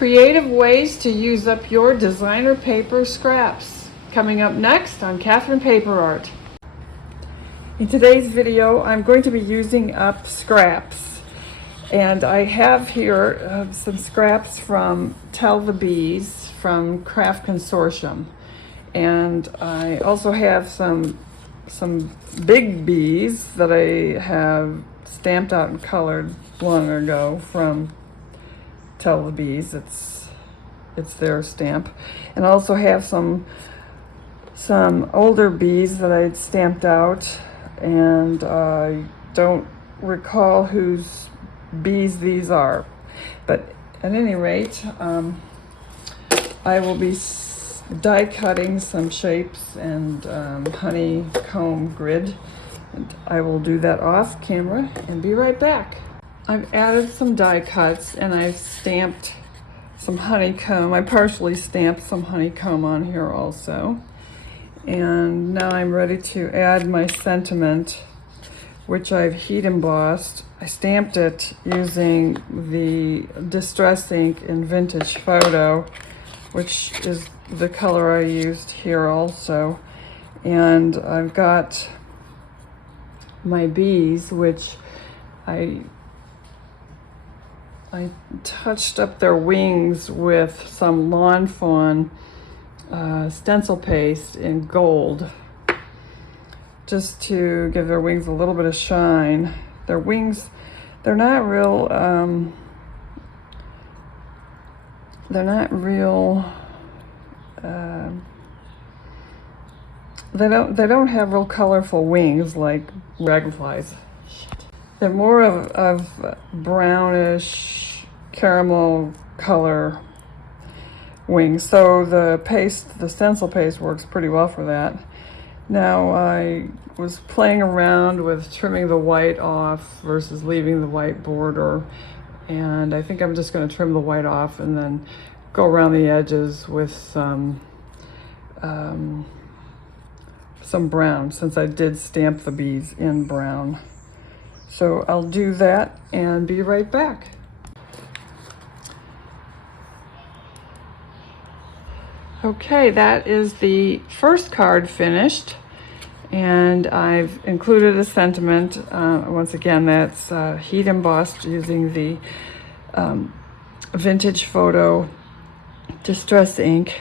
Creative ways to use up your designer paper scraps. Coming up next on Catherine Paper Art. In today's video, I'm going to be using up scraps. And I have here some scraps from Tovah Bees from Craft Consortium. And I also have some big bees that I have stamped out and colored long ago from Tovah Bees. It's their stamp. And I also have some older bees that I'd stamped out, and I don't recall whose bees these are. But at any rate, I will be die cutting some shapes and honeycomb grid, and I will do that off camera and be right back. I've added some die cuts and I've stamped some honeycomb. I partially stamped some honeycomb on here also. And now I'm ready to add my sentiment, which I've heat embossed. I stamped it using the Distress Ink in Vintage Photo, which is the color I used here also. And I've got my bees, which I touched up their wings with some Lawn Fawn stencil paste in gold, just to give their wings a little bit of shine. Their wings, they're not real they don't have real colorful wings like dragonflies. They're more of brownish caramel color wings. So the stencil paste works pretty well for that. Now I was playing around with trimming the white off versus leaving the white border. And I think I'm just going to trim the white off and then go around the edges with some brown, since I did stamp the bees in brown. So I'll do that and be right back. Okay, that is the first card finished, and I've included a sentiment. Once again, that's heat embossed using the Vintage Photo Distress Ink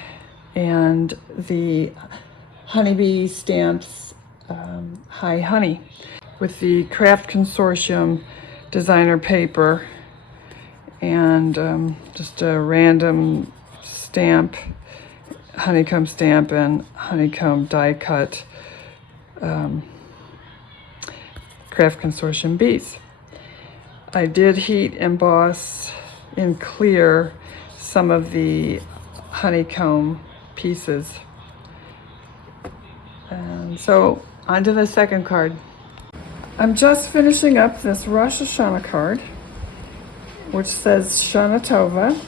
and the Honeybee Stamps High Honey with the Craft Consortium designer paper, and just a random stamp, honeycomb stamp, and honeycomb die cut Craft Consortium bees. I did heat emboss in clear some of the honeycomb pieces. And so on to the second card. I'm just finishing up this Rosh Hashanah card, which says Shana Tovah.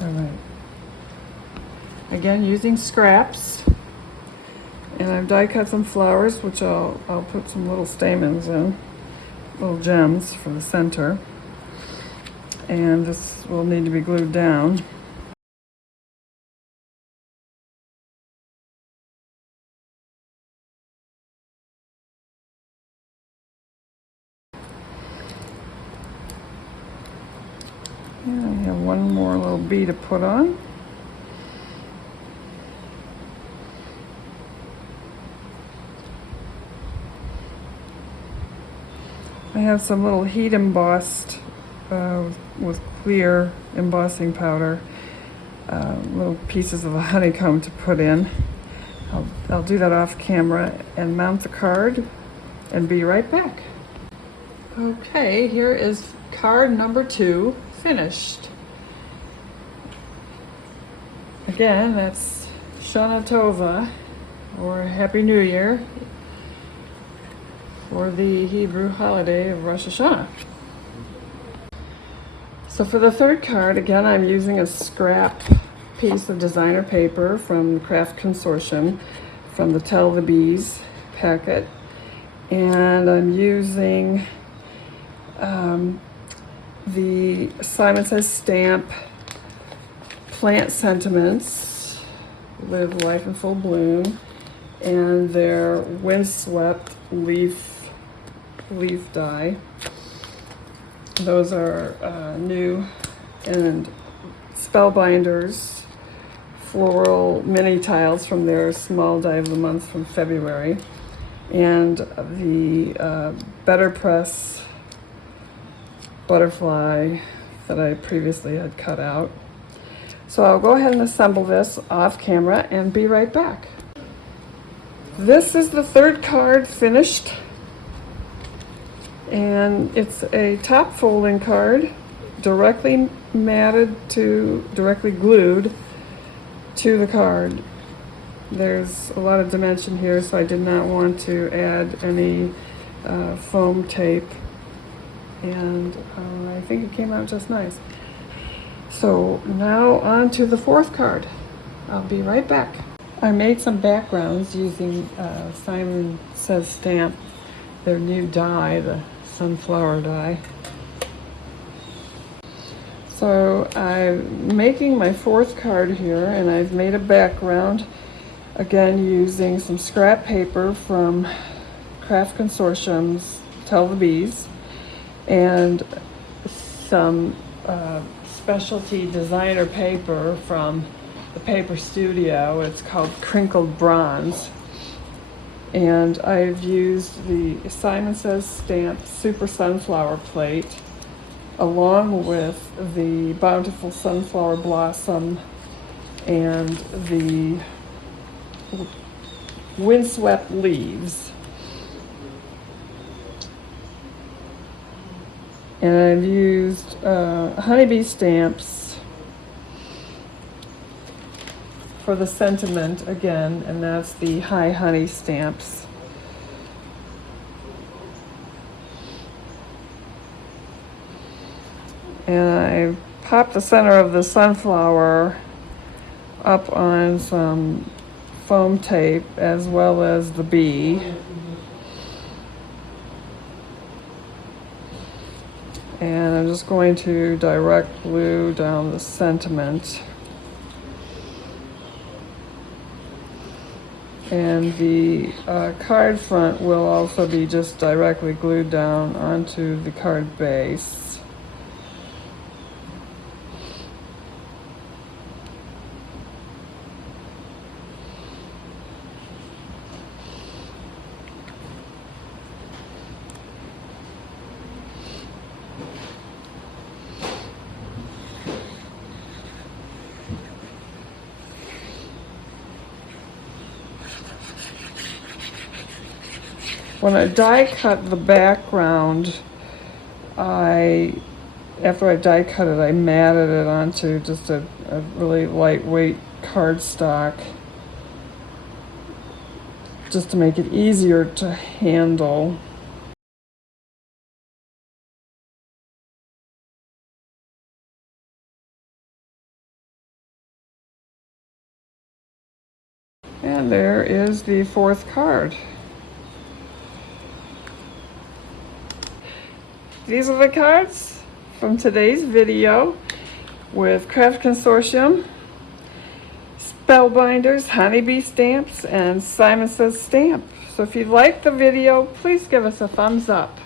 All right. Again, using scraps, and I've die cut some flowers, which I'll put some little stamens in, little gems for the center. And this will need to be glued down. And I have one more little bee to put on. I have some little heat embossed with clear embossing powder, little pieces of a honeycomb to put in. I'll do that off camera and mount the card and be right back. Okay, here is card number 2 finished. Again, that's Shana Tovah, or Happy New Year, for the Hebrew holiday of Rosh Hashanah. So for the third card, again, I'm using a scrap piece of designer paper from the Craft Consortium from the Tell the Bees packet, and I'm using the Simon Says Stamp Plant Sentiments with Life in Full Bloom and their Windswept leaf dye. Those are new, and Spellbinders floral mini tiles from their small die of the month from February, and the Better Press butterfly that I previously had cut out. So I'll go ahead and assemble this off camera and be right back. This is the third card finished, and it's a top folding card directly glued to the card. There's a lot of dimension here, so I did not want to add any foam tape, and I think it came out just nice. So now on to the fourth card. I'll be right back. I made some backgrounds using Simon Says Stamp, their new dye, the sunflower dye. So I'm making my fourth card here, and I've made a background, again using some scrap paper from Craft Consortium's Tell the Bees, and some specialty designer paper from the Paper Studio. It's called Crinkled Bronze. And I've used the Simon Says Stamp Super Sunflower Plate along with the Bountiful Sunflower Blossom and the Windswept Leaves. And I've used honeybee stamps for the sentiment again, and that's the High Honey stamps. And I popped the center of the sunflower up on some foam tape as well as the bee. And I'm just going to direct glue down the sentiment. And the card front will also be just directly glued down onto the card base. When I die cut the background, after I die cut it, I matted it onto just a really lightweight cardstock, just to make it easier to handle. And there is the fourth card. These are the cards from today's video with Craft Consortium, Spellbinders, Honeybee Stamps, and Simon Says Stamp. So if you liked the video, please give us a thumbs up.